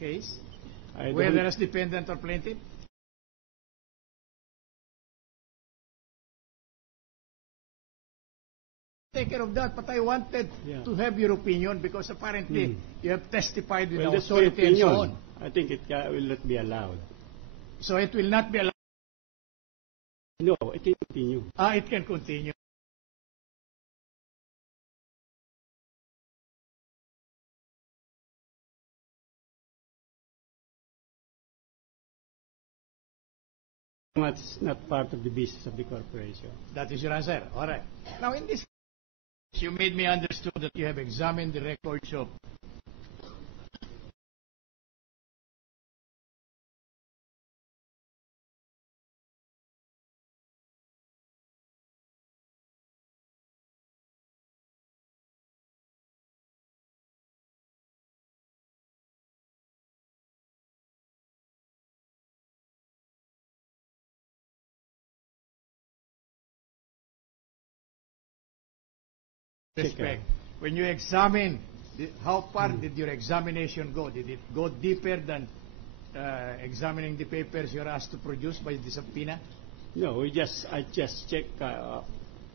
Case, whether as dependent or plaintiff? Take care of that, but I wanted to have your opinion because apparently you have testified with authority and so on. I think it will not be allowed. So it will not be allowed? No, it can continue. It can continue. It's not part of the business of the corporation. That is your answer. All right. Now, in this case, you made me understood that you have examined the records of respect. When you examine, how far did your examination go? Did it go deeper than examining the papers you're asked to produce by the subpoena? No, I just check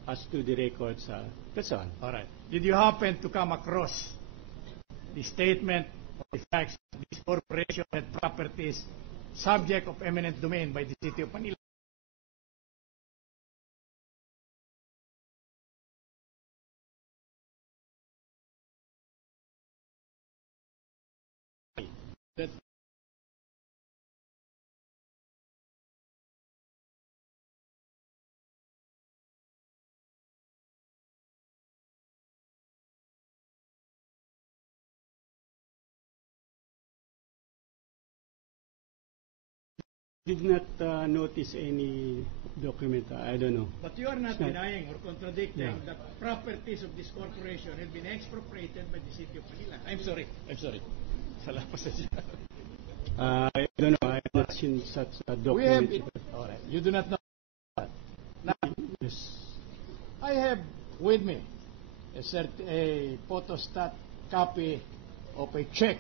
as to the records. That's all. All right. Did you happen to come across the statement of the facts that this corporation had properties subject of eminent domain by the City of Manila? That did not notice any document. I don't know. But you are not denying or contradicting that properties of this corporation have been expropriated by the City of Manila. I'm sorry. I don't know. I have not seen such a document. All right. You do not know that. Now, Yes. I have with me a photostat copy of a check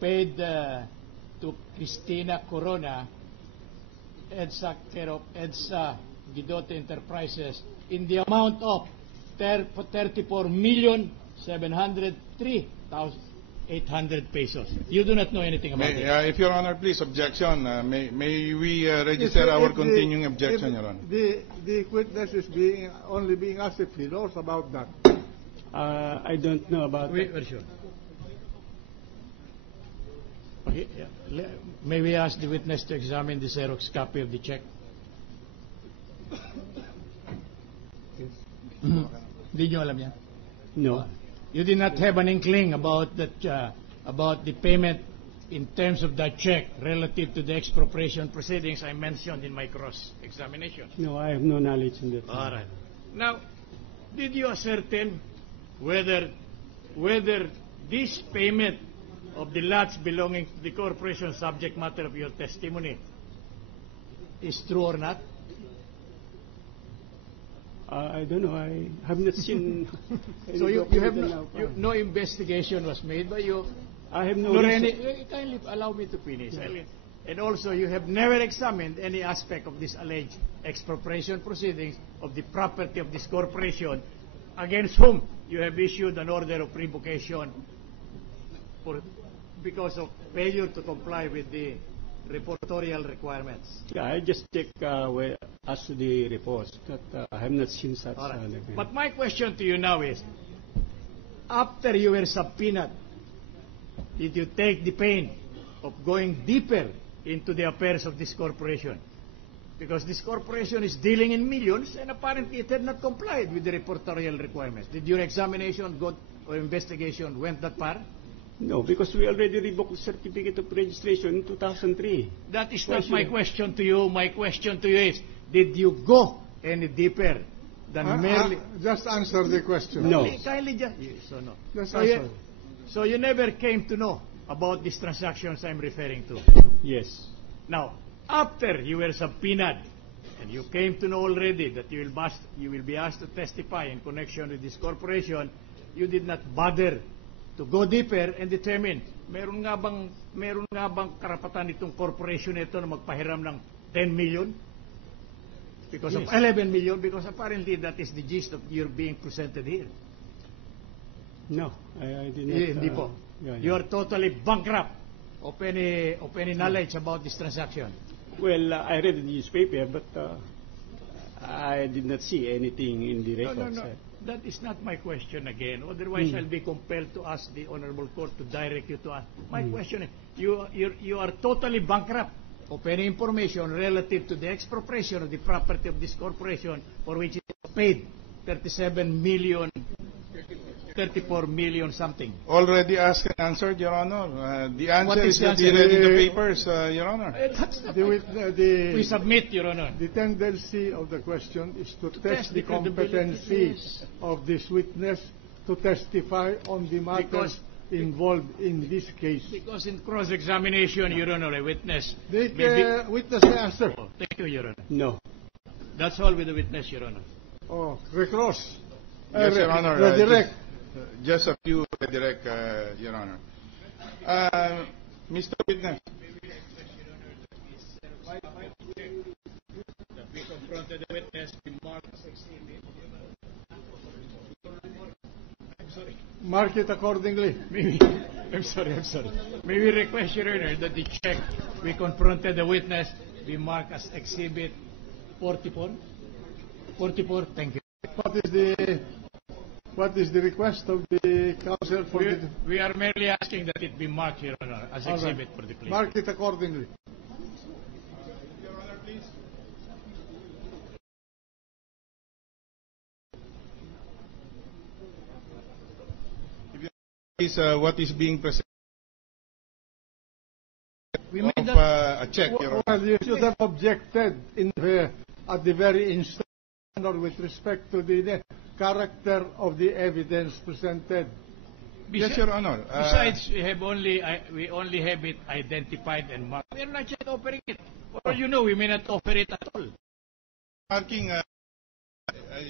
paid to Cristina Corona, EDSA, care of EDSA Guidote Enterprises, in the amount of 34,703,800 pesos. You do not know anything about it. If Your Honor, please, objection. May we register our continuing objection, Your Honor? The witness is only being asked if he knows about that. I don't know about that. We're sure. Okay, may we ask the witness to examine the Xerox copy of the check? Did you alam yan? No. You did not have an inkling about that, about the payment in terms of that check relative to the expropriation proceedings I mentioned in my cross-examination? No, I have no knowledge in that. All right. Now, did you ascertain whether this payment of the lots belonging to the corporation subject matter of your testimony is true or not? I don't know. I have not seen. So you have no investigation was made by you. I have no. Kindly allow me to finish. Yeah. And also, you have never examined any aspect of this alleged expropriation proceedings of the property of this corporation, against whom you have issued an order of revocation because of failure to comply with the reportorial requirements. Yeah, I just check as to the reports, but I have not seen such. Right. But my question to you now is, after you were subpoenaed, did you take the pain of going deeper into the affairs of this corporation? Because this corporation is dealing in millions, and apparently it had not complied with the reportorial requirements. Did your examination or investigation went that far? No, because we already revoked the certificate of registration in 2003. That is not my question to you. My question to you is, did you go any deeper than merely... Just answer the question. No. Kindly just... So no. Just answer. So you never came to know about these transactions I'm referring to. Yes. Now, after you were subpoenaed, and you came to know already that you will be asked to testify in connection with this corporation, you did not bother to go deeper and determine, meron nga bang karapatan itong corporation ito na magpahiram ng 10 million? Because of Yes. 11 million, because apparently that is the gist of your being presented here. No, I did not. Hindi po. Yeah, yeah. You are totally bankrupt of any knowledge about this transaction. Well, I read the newspaper, but I did not see anything in the records. No. That is not my question again. Otherwise, I'll be compelled to ask the Honorable Court to direct you to ask. My question is, you are totally bankrupt of any information relative to the expropriation of the property of this corporation for which it paid 34 million something. Already asked and answered, Your Honor. The What answer is is the to be answer? read in the papers, Your Honor. That's not we submit, Your Honor. The tendency of the question is to test test the the credibility, competency yes. of this witness to testify on the matters involved in this case. Because in cross-examination, Your Honor, a witness The may witness may answer. Oh, thank you, Your Honor. No. That's all with the witness, Your Honor. Oh, recross. Yes, Your Honor. Redirect. Just a few direct, Your Honor. Mr. Witness. That we confronted the witness, we marked as exhibit. I'm sorry. Mark it accordingly. I'm sorry. May we request, Your Honor, that the check we confronted the witness be marked as exhibit 44? 44, thank you. What is the request of the counsel for the... We are merely asking that it be marked, Your Honor, as All right. exhibit for the claim. Mark it accordingly. Your Honor, please. Is what is being presented We made of that. a check, Your Honor. Well, you should have objected at the very instant with respect to the character of the evidence presented. Yes, Your Honor. Besides, we only have it identified and marked. We are not yet offering it. For all you know, we may not offer it at all. Marking,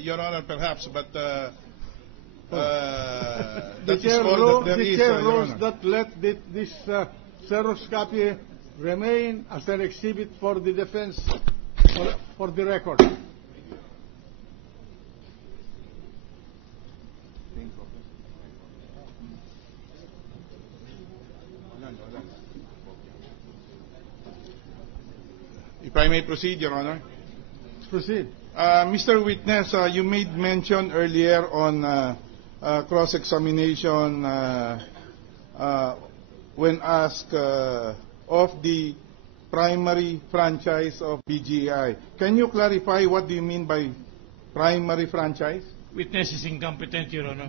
Your Honor, perhaps, but that The is chair all that there is, Your rules Honor. that let this Xerox copy remain as an exhibit for the defense for the record. If I may proceed, Your Honor. Proceed. Mr. Witness, you made mention earlier on cross-examination when asked of the primary franchise of BGI. Can you clarify what do you mean by primary franchise? Witness is incompetent, Your Honor. I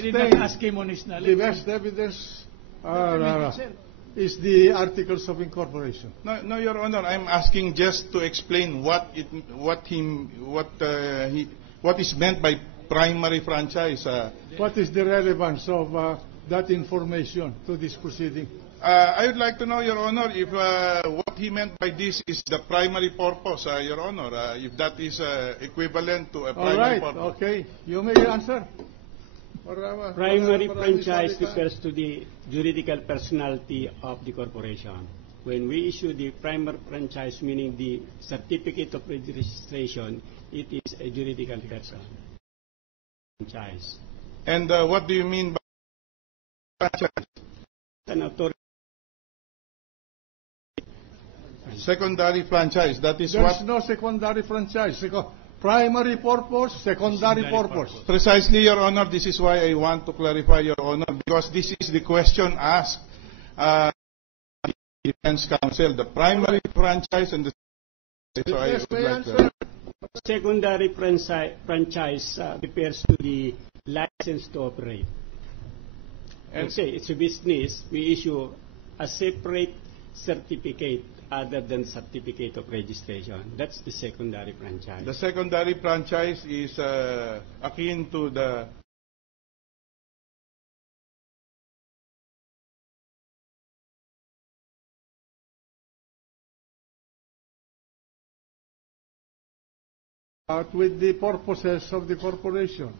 did Sustain not ask him on his the knowledge. best evidence Sir. is the articles of incorporation. No, Your Honor. I'm asking just to explain what is meant by primary franchise. What is the relevance of that information to this proceeding? I would like to know, Your Honor, if what he meant by this is the primary purpose, Your Honor, if that is equivalent to a All primary right, purpose. okay. You may answer. Primary franchise refers to the juridical personality of the corporation. When we issue the primary franchise, meaning the certificate of registration, it is a juridical person. Franchise. And what do you mean by franchise? An authority. Secondary franchise, that is There what? is no secondary franchise. Primary purpose, secondary purpose. Precisely, Your Honor, this is why I want to clarify, Your Honor, because this is the question asked the defense counsel, the primary franchise and the... So I Yes, would may like to- answer. Secondary franchise refers to the license to operate. And- Let's say it's a business, we issue a separate certificate other than certificate of registration. That's the secondary franchise. The secondary franchise is akin to the with the purposes of the corporation.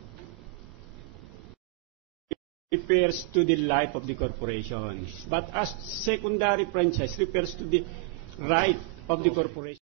Refers to the life of the corporation, but as secondary franchise refers to the right of the corporation.